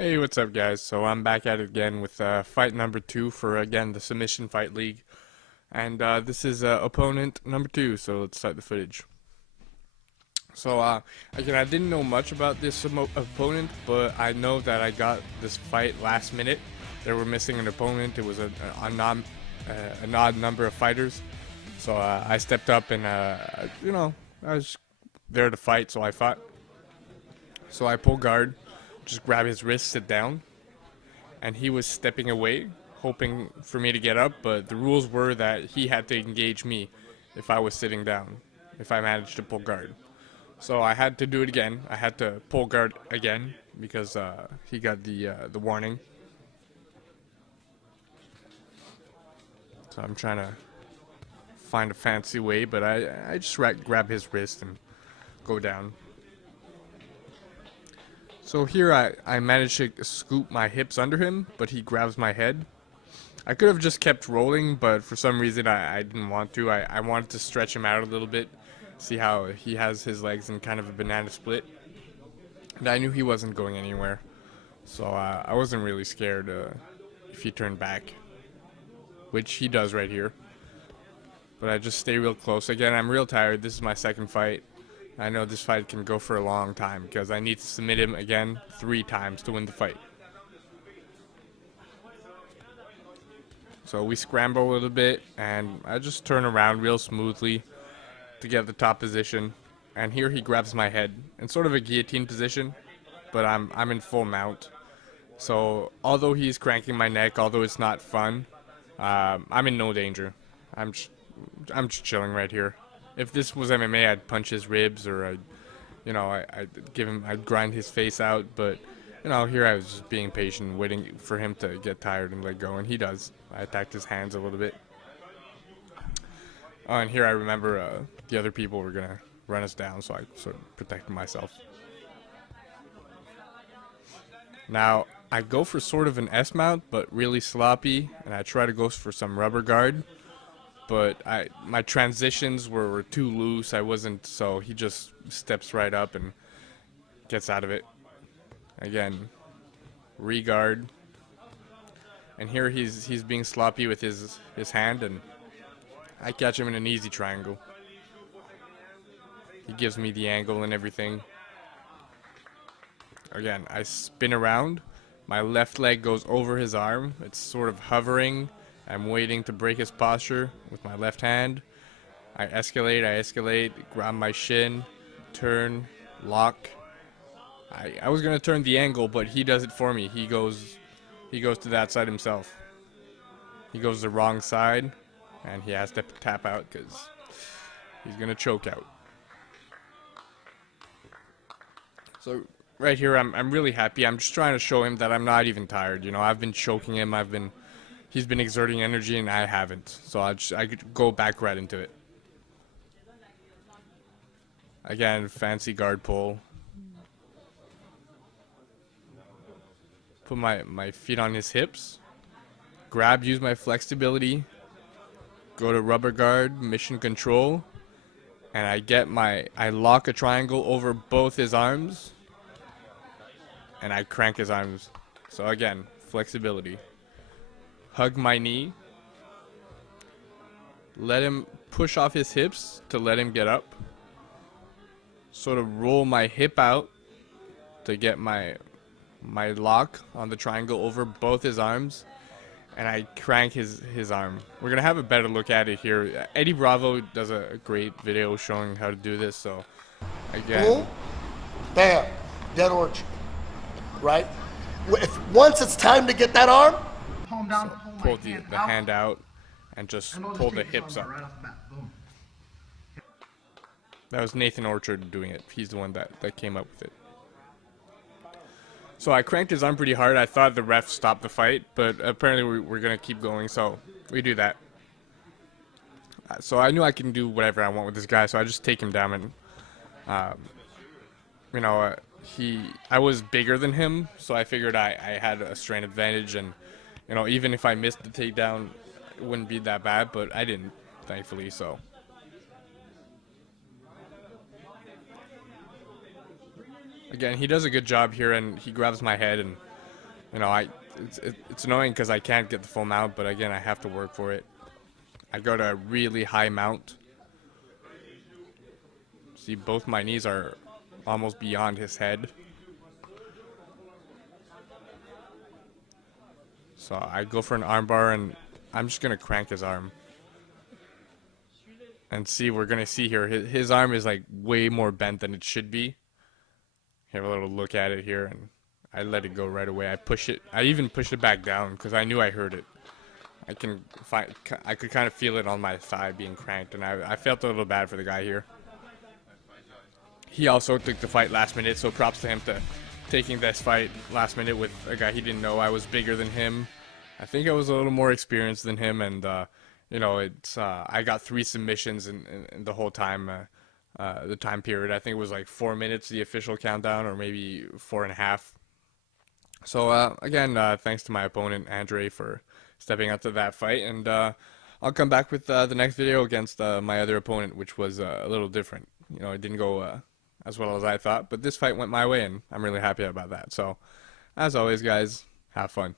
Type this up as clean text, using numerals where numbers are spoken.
Hey, what's up, guys? So I'm back at it again with fight number 2 for, again, the Submission Fight League. And this is opponent number 2, so let's start the footage. So, again, I didn't know much about this opponent, but I know that I got this fight last minute. They were missing an opponent. It was an odd number of fighters. So I stepped up and, I was there to fight, so I fought. So I pull guard, just grab his wrist, sit down, and he was stepping away, hoping for me to get up, but the rules were that he had to engage me if I was sitting down, if I managed to pull guard. So I had to do it again. I had to pull guard again because he got the warning. So I'm trying to find a fancy way, but I just grab his wrist and go down. So here I managed to scoop my hips under him, but he grabs my head. I could have just kept rolling, but for some reason I didn't want to. I wanted to stretch him out a little bit, see how he has his legs in kind of a banana split. And I knew he wasn't going anywhere, so I wasn't really scared if he turned back, which he does right here. But I just stay real close. Again, I'm real tired. This is my second fight. I know this fight can go for a long time because I need to submit him again 3 times to win the fight. So we scramble a little bit, and I just turn around real smoothly to get the top position. And here he grabs my head in sort of a guillotine position, but I'm in full mount. So although he's cranking my neck, although it's not fun, I'm in no danger. I'm just chilling right here. If this was MMA, I'd punch his ribs, or I'd grind his face out. But here I was just being patient, waiting for him to get tired and let go, and he does. I attacked his hands a little bit. Oh, and here I remember the other people were gonna run us down, so I sort of protected myself. Now I go for sort of an S mount, but really sloppy, and I try to go for some rubber guard. But my transitions were too loose. I wasn't, so he just steps right up and gets out of it. Again, regard. And here he's being sloppy with his hand, and I catch him in an easy triangle. He gives me the angle and everything. Again, I spin around. My left leg goes over his arm. It's sort of hovering. I'm waiting to break his posture with my left hand. I escalate, grab my shin, turn, lock. I was gonna turn the angle, but he does it for me. He goes to that side himself. He goes the wrong side, and he has to tap out because he's gonna choke out. So right here, I'm really happy. I'm just trying to show him that I'm not even tired. I've been choking him. He's been exerting energy, and I haven't. So I could go back right into it. Again, fancy guard pull. Put my feet on his hips. Grab, use my flexibility. Go to rubber guard, mission control. And I lock a triangle over both his arms. And I crank his arms. So again, flexibility. Hug my knee. Let him push off his hips to let him get up. Sort of roll my hip out to get my lock on the triangle over both his arms. And I crank his arm. We're going to have a better look at it here. Eddie Bravo does a great video showing how to do this. So, again. Boom, bam, dead orchard, right? Once it's time to get that arm, Palm down, So pull the hand out and just pull the hips up. Right off the bat. Boom. That was Nathan Orchard doing it. He's the one that came up with it. So I cranked his arm pretty hard. I thought the ref stopped the fight, but apparently we're going to keep going, so we do that. So I knew I can do whatever I want with this guy, so I just take him down, and I was bigger than him, so I figured I had a strength advantage, and even if I missed the takedown, it wouldn't be that bad, but I didn't, thankfully. So again, he does a good job here, and he grabs my head, and It's annoying because I can't get the full mount, but again, I have to work for it. I go to a really high mount. See, both my knees are almost beyond his head. So I go for an armbar, and I'm just gonna crank his arm. And see, we're gonna see here, his arm is like way more bent than it should be. Have a little look at it here, and I let it go right away. I even pushed it back down because I knew I heard it. I could kind of feel it on my thigh being cranked, and I felt a little bad for the guy here. He also took the fight last minute, so props to him to taking this fight last minute with a guy he didn't know. I was bigger than him. I think I was a little more experienced than him, and I got 3 submissions in the whole time. The time period. I think it was like 4 minutes, the official countdown, or maybe 4.5. So again, thanks to my opponent Andre for stepping up to that fight, and I'll come back with the next video against my other opponent, which was a little different. It didn't go as well as I thought, but this fight went my way, and I'm really happy about that. So, as always, guys, have fun.